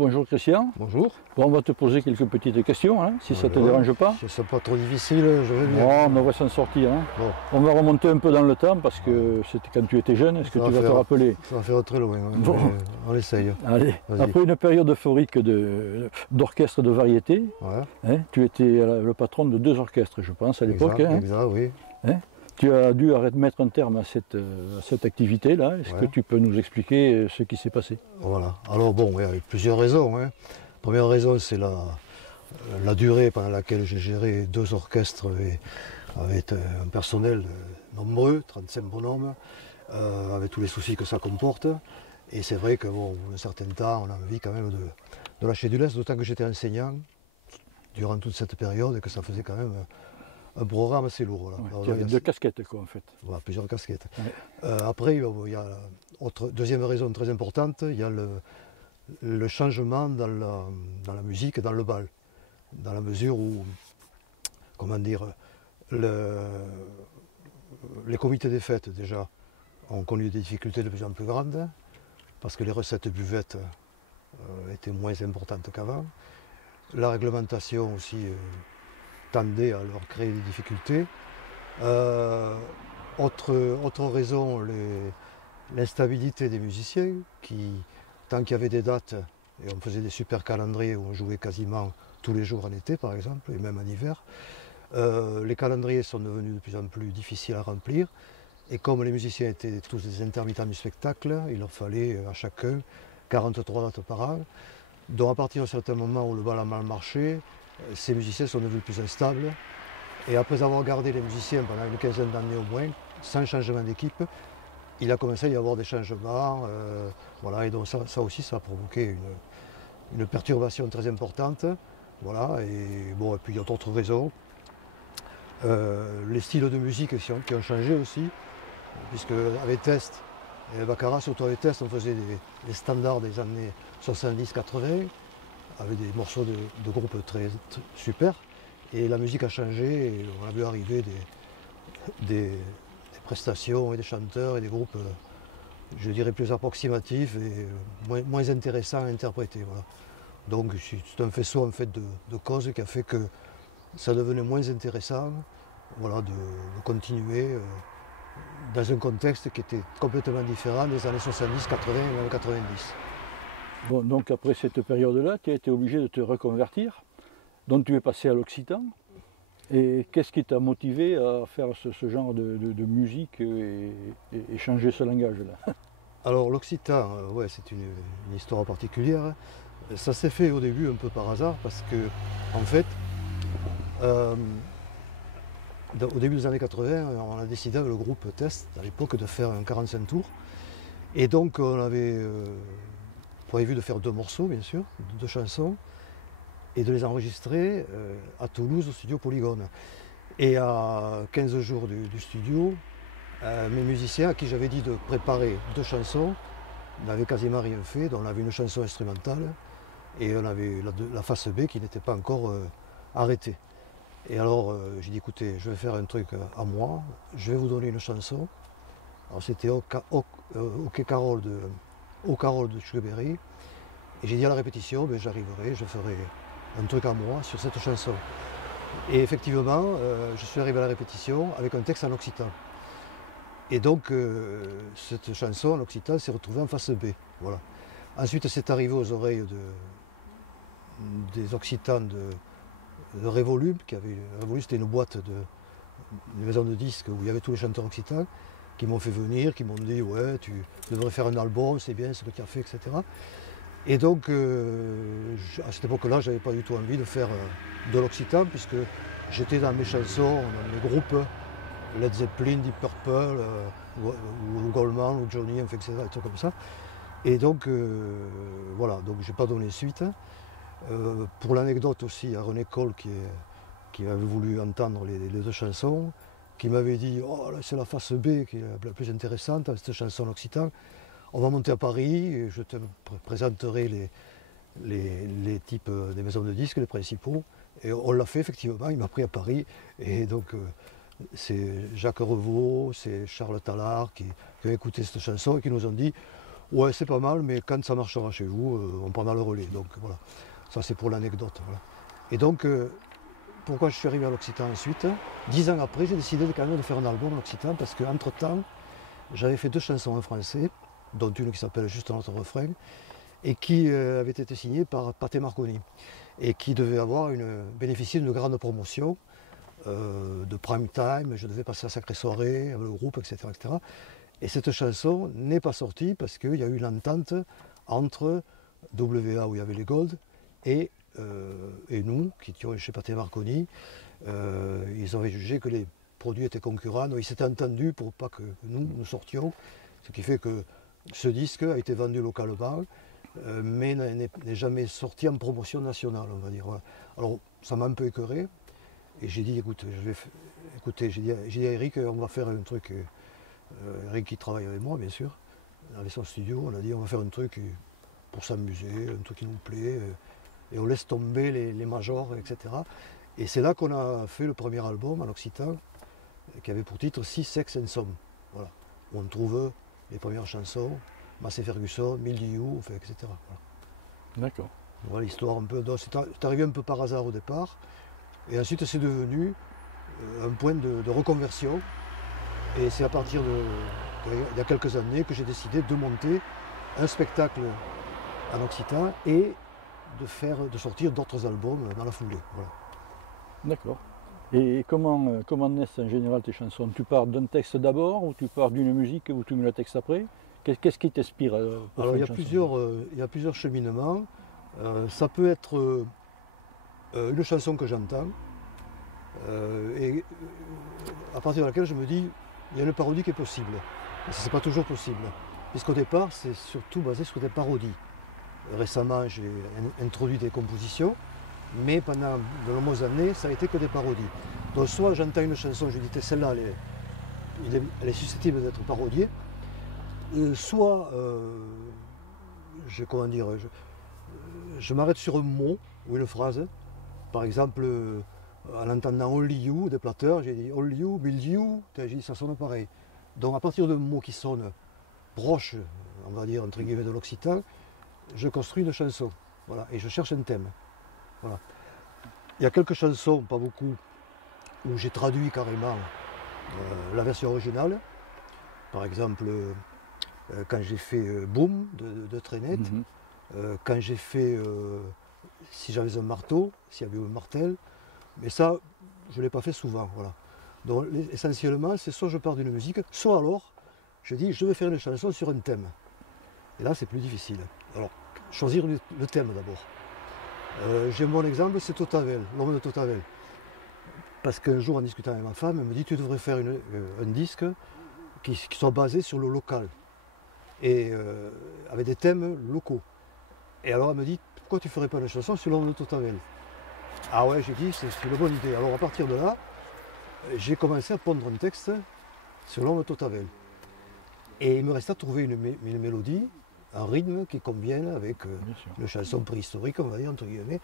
bonjour Christian. Bonjour. Bon, on va te poser quelques petites questions, hein, si ça ne te dérange pas. Si c'est pas trop difficile, je vais bien. Non, on va s'en sortir. Hein. Bon. On va remonter un peu dans le temps parce que c'était quand tu étais jeune. Est-ce que tu vas te rappeler? Ça va faire très loin, hein, bon. On essaye. Allez, après une période euphorique d'orchestre de variété, ouais. Hein, tu étais le patron de 2 orchestres, je pense, à l'époque. Hein. Exact, oui. Hein, tu as dû mettre un terme à cette activité-là. Est-ce que tu peux nous expliquer ce qui s'est passé? Voilà. Alors bon, il y a plusieurs raisons. Hein. Première raison, c'est la durée pendant laquelle j'ai géré 2 orchestres avec un personnel nombreux, 35 bonhommes, avec tous les soucis que ça comporte. Et c'est vrai que bon, un certain temps, on a envie quand même de lâcher du lest, d'autant que j'étais enseignant durant toute cette période et que ça faisait quand même un programme assez lourd. Voilà. Ouais, tu avais 2 casquettes quoi en fait. Voilà, plusieurs casquettes. Ouais. Après, il y a deuxième raison très importante, il y a le changement dans la musique et dans le bal. Dans la mesure où, comment dire, les comités des fêtes déjà ont connu des difficultés de plus en plus grandes, parce que les recettes buvettes étaient moins importantes qu'avant. La réglementation aussi tendait à leur créer des difficultés. Autre raison, l'instabilité des musiciens, qui, tant qu'il y avait des dates, et on faisait des super calendriers où on jouait quasiment tous les jours en été par exemple, et même en hiver, les calendriers sont devenus de plus en plus difficiles à remplir. Et comme les musiciens étaient tous des intermittents du spectacle, il leur fallait à chacun 43 dates par an. Donc à partir d'un certain moment où le bal a mal marché, ces musiciens sont devenus plus instables. Et après avoir gardé les musiciens pendant une quinzaine d'années au moins, sans changement d'équipe, il a commencé à y avoir des changements. Voilà, et donc ça aussi, ça a provoqué une perturbation très importante. Voilà, et bon, et puis il y a d'autres raisons. Les styles de musique qui ont changé aussi, puisque avec Test et Baccarat, surtout avec Test, on faisait des standards des années 70-80, avec des morceaux de groupes très super. Et la musique a changé, et on a vu arriver des prestations et des chanteurs et des groupes, je dirais, plus approximatifs et moins intéressants à interpréter. Voilà. Donc c'est un faisceau en fait de causes qui a fait que ça devenait moins intéressant, voilà, de continuer dans un contexte qui était complètement différent des années 70, 80 et même 90. Bon, donc après cette période-là, tu as été obligé de te reconvertir, donc tu es passé à l'occitan. Et qu'est-ce qui t'a motivé à faire ce genre de musique et changer ce langage-là? Alors l'occitan, ouais, c'est une histoire particulière. Ça s'est fait au début un peu par hasard parce que, en fait, au début des années 80, on a décidé avec le groupe Test, à l'époque, de faire un 45 tours. Et donc on avait prévu de faire 2 morceaux, bien sûr, 2 chansons, et de les enregistrer à Toulouse, au studio Polygone. Et à 15 jours du studio, mes musiciens, à qui j'avais dit de préparer 2 chansons, n'avaient quasiment rien fait. Donc on avait une chanson instrumentale, et on avait la face B qui n'était pas encore arrêtée. Et alors j'ai dit, écoutez, je vais faire un truc à moi, je vais vous donner une chanson. Alors c'était Au Carole de Schubert. Et j'ai dit à la répétition, ben, j'arriverai, je ferai un truc à moi sur cette chanson. Et effectivement, je suis arrivé à la répétition avec un texte en occitan. Et donc cette chanson en occitan s'est retrouvée en face B. Voilà. Ensuite, c'est arrivé aux oreilles des occitans de Révolum, Révolum, c'était une boîte une maison de disques où il y avait tous les chanteurs occitans, qui m'ont fait venir, qui m'ont dit ouais, tu devrais faire un album, c'est bien ce que tu as fait, etc. Et donc à cette époque-là, je n'avais pas du tout envie de faire de l'occitan, puisque j'étais dans mes chansons, dans mes groupes, Led Zeppelin, Deep Purple, ou Goldman, ou Johnny, etc., des trucs comme ça. Et donc voilà, donc j'ai pas donné suite. Pour l'anecdote aussi, il y a René Cole qui avait voulu entendre les 2 chansons, qui m'avait dit oh, c'est la face B qui est la plus intéressante, cette chanson en occitan. On va monter à Paris, et je te présenterai les types des maisons de disques, les principaux. Et on l'a fait effectivement, il m'a pris à Paris. Et donc c'est Jacques Revaux, c'est Charles Tallard qui ont écouté cette chanson et qui nous ont dit Ouais, c'est pas mal, mais quand ça marchera chez vous, on prendra le relais. Donc voilà, ça c'est pour l'anecdote. Voilà. Et donc, pourquoi je suis arrivé à l'Occitan ensuite? 10 ans après, j'ai décidé quand même de faire un album en Occitan parce qu'entre-temps, j'avais fait 2 chansons en français, dont une qui s'appelle Juste notre refrain, et qui avait été signée par Pathé Marconi, et qui devait bénéficier d'une grande promotion de prime time. Je devais passer la sacrée soirée avec le groupe, etc., etc. Et cette chanson n'est pas sortie parce qu'il y a eu l'entente entre WA, où il y avait les Gold, et nous, qui étions chez Pathé Marconi. Ils avaient jugé que les produits étaient concurrents, donc ils s'étaient entendus pour pas que nous sortions, ce qui fait que ce disque a été vendu localement, mais n'est jamais sorti en promotion nationale, on va dire. Voilà. Alors ça m'a un peu écœuré, et j'ai dit, écoute, j'ai dit à Eric, on va faire un truc, Eric qui travaille avec moi, bien sûr, avec son studio, on a dit, on va faire un truc pour s'amuser, un truc qui nous plaît, et on laisse tomber les majors, etc. Et c'est là qu'on a fait le premier album en occitan, qui avait pour titre Six Sex and Some. Voilà. Où on trouve les premières chansons, Massey Ferguson, Mildew, enfin, etc. Voilà. D'accord. Voilà l'histoire un peu. C'est arrivé un peu par hasard au départ. Et ensuite c'est devenu un point de reconversion. Et c'est à partir il y a quelques années que j'ai décidé de monter un spectacle en occitan et de sortir d'autres albums dans la foulée. Voilà. D'accord. Et comment naissent en général tes chansons? Tu pars d'un texte d'abord ou tu pars d'une musique ou tu mets le texte après? Qu'est-ce qui t'inspire pour Alors faire une chanson? il y a plusieurs cheminements. Ça peut être une chanson que j'entends et à partir de laquelle je me dis il y a une parodie qui est possible. Et ça, c'est pas toujours possible. Puisqu'au départ, c'est surtout basé sur des parodies. Récemment, j'ai introduit des compositions, mais pendant de nombreuses années, ça a été que des parodies. Donc soit j'entends une chanson, je dis celle-là, elle est susceptible d'être parodiée, soit je m'arrête sur un mot ou une phrase. Par exemple, en entendant Only You des Platters, j'ai dit Only You, Build You, j'ai dit ça sonne pareil. Donc à partir de mots qui sonnent proches, on va dire entre guillemets de l'occitan, je construis une chanson. Voilà, et je cherche un thème. Voilà. Il y a quelques chansons, pas beaucoup, où j'ai traduit carrément la version originale. Par exemple, quand j'ai fait Boom de Trainette, quand j'ai fait Si j'avais un marteau, s'il y avait un martel, mais ça, je ne l'ai pas fait souvent. Voilà. Donc essentiellement, c'est soit je pars d'une musique, soit alors je dis je vais faire une chanson sur un thème. Et là, c'est plus difficile. Alors, choisir le thème d'abord. J'ai un bon exemple, c'est Totavel, l'homme de Totavel. Parce qu'un jour, en discutant avec ma femme, elle me dit tu devrais faire un disque qui soit basé sur le local et avec des thèmes locaux. Et alors elle me dit pourquoi tu ne ferais pas une chanson sur l'homme de Totavel? Ah ouais, j'ai dit c'est une bonne idée. Alors à partir de là, j'ai commencé à pondre un texte sur l'homme de Totavel. Et il me restait à trouver une mélodie, un rythme qui convienne avec une chanson préhistorique, on va dire, entre guillemets.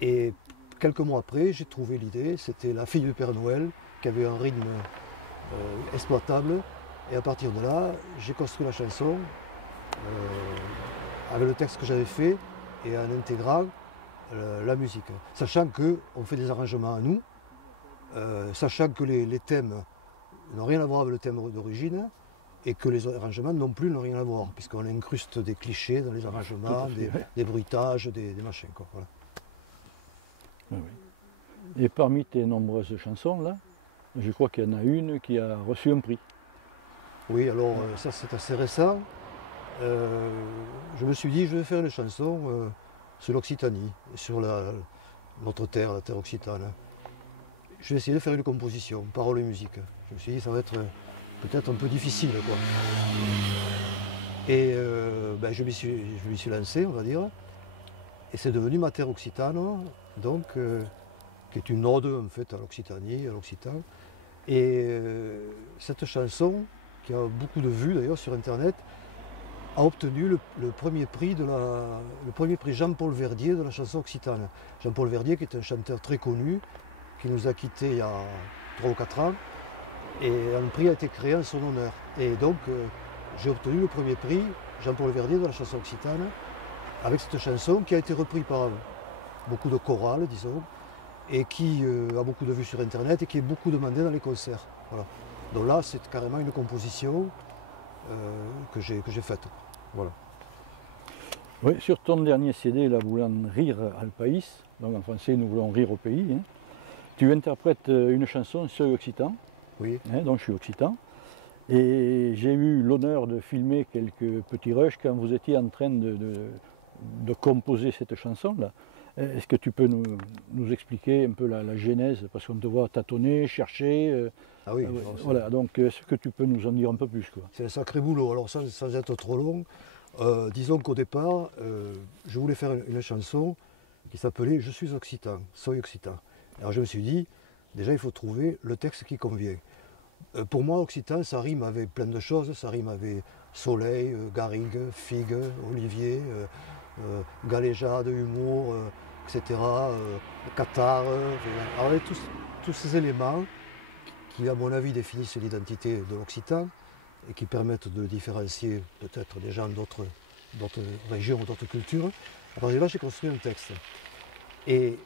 Et quelques mois après, j'ai trouvé l'idée, c'était La fille du Père Noël, qui avait un rythme exploitable. Et à partir de là, j'ai construit la chanson avec le texte que j'avais fait et en intégrant la musique. Sachant qu'on fait des arrangements à nous, sachant que les thèmes n'ont rien à voir avec le thème d'origine et que les arrangements non plus n'ont rien à voir, puisqu'on incruste des clichés dans les arrangements, des bruitages, des machins. Quoi, voilà. Oui, oui. Et parmi tes nombreuses chansons, là, je crois qu'il y en a une qui a reçu un prix. Oui, alors ça c'est assez récent. Je me suis dit, je vais faire une chanson sur l'Occitanie, sur notre terre, la terre occitane. Je vais essayer de faire une composition, paroles et musique. Je me suis dit, ça va être peut-être un peu difficile, quoi. Et je m'y suis lancé, on va dire. Et c'est devenu ma terre occitane, donc, qui est une ode en fait à l'Occitanie, à l'Occitan. Et cette chanson, qui a beaucoup de vues d'ailleurs sur internet, a obtenu le premier prix Jean-Paul Verdier de la chanson occitane. Jean-Paul Verdier qui est un chanteur très connu, qui nous a quittés il y a 3 ou 4 ans, et un prix a été créé en son honneur. Et donc j'ai obtenu le premier prix Jean-Paul Verdier de la chanson occitane, avec cette chanson qui a été reprise par beaucoup de chorales, disons, et qui a beaucoup de vues sur internet et qui est beaucoup demandée dans les concerts. Voilà. Donc là, c'est carrément une composition que j'ai faite. Voilà. Oui, sur ton dernier CD, La voulant rire al país, donc en français Nous voulons rire au pays, hein, tu interprètes une chanson Soy occitan, Oui. hein, donc je suis occitan, et j'ai eu l'honneur de filmer quelques petits rushs quand vous étiez en train de composer cette chanson-là. Est-ce que tu peux nous expliquer un peu la genèse, parce qu'on te voit tâtonner, chercher. Ah oui. Voilà, donc est-ce que tu peux nous en dire un peu plus, quoi? C'est un sacré boulot, alors sans être trop long. Disons qu'au départ, je voulais faire une chanson qui s'appelait Je suis occitan, soy occitan. Alors je me suis dit, déjà il faut trouver le texte qui convient. Pour moi, occitan, ça rime avec plein de choses, ça rime avec soleil, garrigue, figue, olivier, galéjade, humour, etc., cathare. Alors avec tous ces éléments qui, à mon avis, définissent l'identité de l'occitan et qui permettent de le différencier peut-être des gens d'autres régions ou d'autres cultures. À partir de là, j'ai construit un texte. Et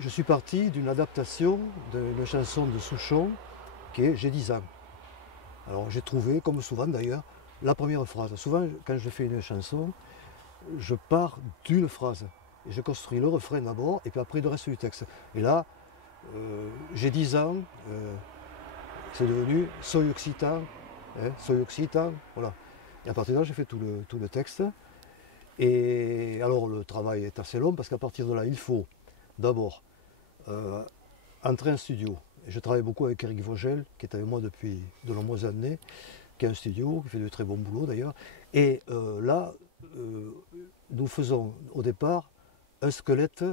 je suis parti d'une adaptation d'une chanson de Souchon qui est J'ai 10 ans. Alors j'ai trouvé, comme souvent d'ailleurs, la première phrase. Souvent, quand je fais une chanson, je pars d'une phrase. Et je construis le refrain d'abord et puis après le reste du texte. Et là, j'ai 10 ans, c'est devenu Soy occitan. Soy occitan, voilà. Et à partir de là, j'ai fait tout le texte. Et alors, le travail est assez long parce qu'à partir de là, il faut d'abord entrer en studio. Et je travaille beaucoup avec Eric Vogel, qui est avec moi depuis de nombreuses années, qui a un studio, qui fait de très bons boulots d'ailleurs. Et là, nous faisons au départ un squelette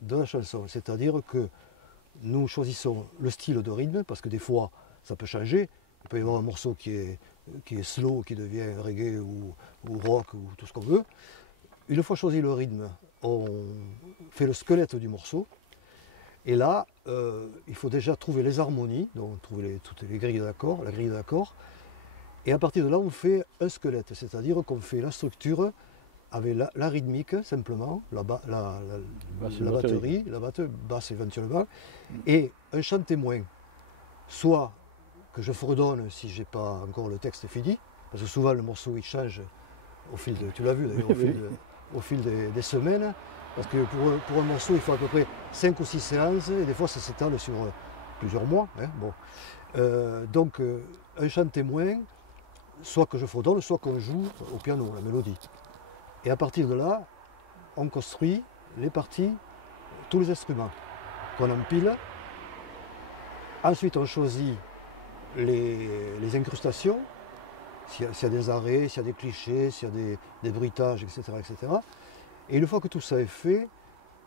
de la chanson. C'est-à-dire que nous choisissons le style de rythme, parce que des fois, ça peut changer. Il peut y avoir un morceau qui est slow, qui devient reggae ou rock ou tout ce qu'on veut. Une fois choisi le rythme, on fait le squelette du morceau. Et là, il faut déjà trouver les harmonies, donc trouver toutes les grilles d'accords, la grille d'accords. Et à partir de là, on fait un squelette, c'est-à-dire qu'on fait la structure avec la rythmique simplement, la batterie, la basse éventuellement, et un chant témoin, soit que je fredonne si je n'ai pas encore le texte fini, parce que souvent le morceau il change au fil de, tu l'as vu d'ailleurs, au fil des semaines, parce que pour un morceau il faut à peu près 5 ou 6 séances, et des fois ça s'étale sur plusieurs mois. Hein, bon. Donc un chant témoin, soit que je fredonne, soit qu'on joue au piano, la mélodie. Et à partir de là, on construit les parties, tous les instruments qu'on empile. Ensuite on choisit les incrustations, s'il y a des arrêts, s'il y a des clichés, s'il y a des bruitages, etc., etc. Et une fois que tout ça est fait,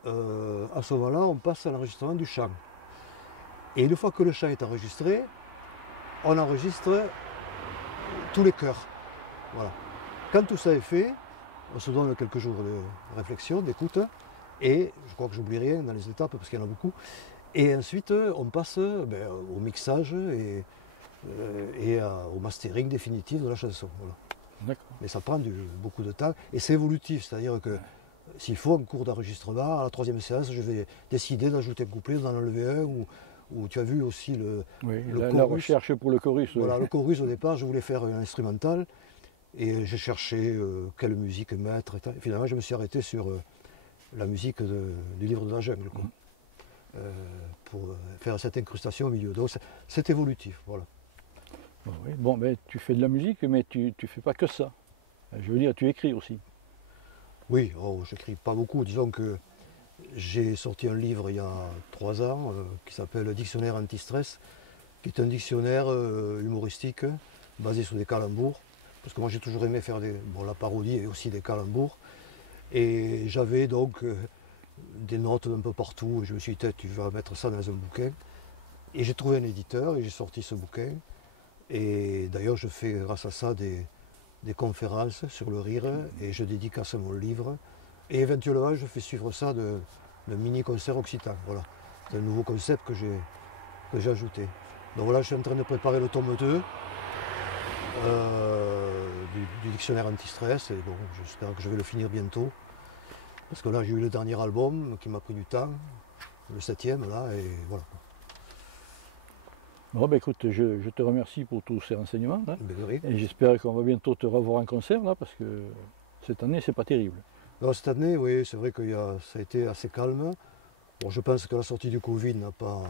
à ce moment-là, on passe à l'enregistrement du chant. Et une fois que le chant est enregistré, on enregistre tous les chœurs. Voilà. Quand tout ça est fait, on se donne quelques jours de réflexion, d'écoute, et je crois que j'oublie rien dans les étapes parce qu'il y en a beaucoup. Et ensuite, on passe au mixage et au mastering définitif de la chanson. Voilà. Mais ça prend beaucoup de temps et c'est évolutif, c'est-à-dire que s'il faut un cours d'enregistrement, à la 3e séance, je vais décider d'ajouter un couplet, d'en enlever un, ou tu as vu aussi le chorus. La recherche pour le chorus. Voilà, le chorus au départ, je voulais faire un instrumental et j'ai cherché quelle musique mettre. Et finalement, je me suis arrêté sur la musique du livre de la jungle, quoi, pour faire cette incrustation au milieu. Donc c'est évolutif, voilà. Oui. Bon, ben, tu fais de la musique, mais tu ne fais pas que ça. Je veux dire, tu écris aussi. Oui, j'écris pas beaucoup. Disons que j'ai sorti un livre il y a 3 ans qui s'appelle Dictionnaire anti-stress, qui est un dictionnaire humoristique basé sur des calembours. Parce que moi j'ai toujours aimé faire la parodie et aussi des calembours. Et j'avais donc des notes un peu partout. Et je me suis dit, tu vas mettre ça dans un bouquin. Et j'ai trouvé un éditeur et j'ai sorti ce bouquin. Et d'ailleurs, je fais grâce à ça des conférences sur le rire et je dédicace mon livre. Et éventuellement, je fais suivre ça de mini-concert occitan. Voilà. C'est un nouveau concept que j'ai ajouté. Donc voilà, je suis en train de préparer le tome 2. du dictionnaire anti-stress, et bon, j'espère que je vais le finir bientôt. Parce que là, j'ai eu le dernier album qui m'a pris du temps, le 7e, là, et voilà. Bon, ben écoute, je te remercie pour tous ces renseignements, hein, Ben oui. et j'espère qu'on va bientôt te revoir en concert, là, parce que cette année, c'est pas terrible. Alors, cette année, oui, c'est vrai que ça a été assez calme. Bon, je pense que la sortie du Covid n'a pas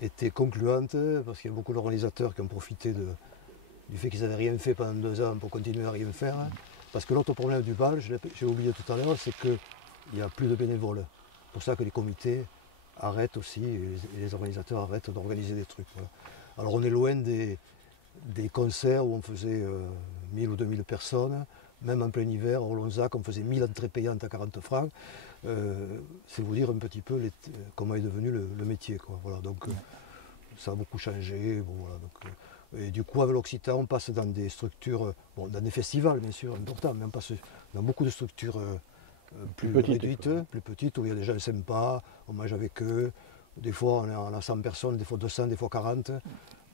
été concluante, parce qu'il y a beaucoup d'organisateurs qui ont profité du fait qu'ils n'avaient rien fait pendant 2 ans pour continuer à rien faire. Parce que l'autre problème du bal, j'ai oublié tout à l'heure, c'est qu'il n'y a plus de bénévoles. C'est pour ça que les comités arrêtent aussi, et les organisateurs arrêtent d'organiser des trucs. Voilà. Alors on est loin des concerts où on faisait 1000 ou 2000 personnes, même en plein hiver, au Lonzac, on faisait 1000 entrées payantes à 40 francs. C'est vous dire un petit peu comment est devenu le métier, quoi. Voilà, donc ça a beaucoup changé. Bon, voilà, donc, et du coup, avec l'Occitan, on passe dans des structures, bon, dans des festivals bien sûr, importants, mais on passe dans beaucoup de structures plus réduites, plus petites, où il y a des gens sympas, on mange avec eux. Des fois, on a 100 personnes, des fois 200, des fois 40,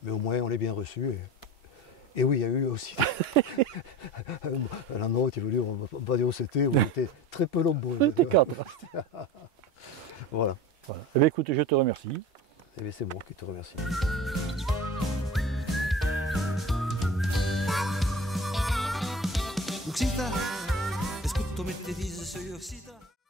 mais au moins, on est bien reçus. Et oui, il y a eu aussi un endroit qui est venu, on va dire où c'était, où on était très peu nombreux. C'était 4. Voilà. Voilà. Eh bien, écoute, je te remercie. Eh bien, c'est moi qui te remercie. Uxita, escuto me te dice soy Uxita.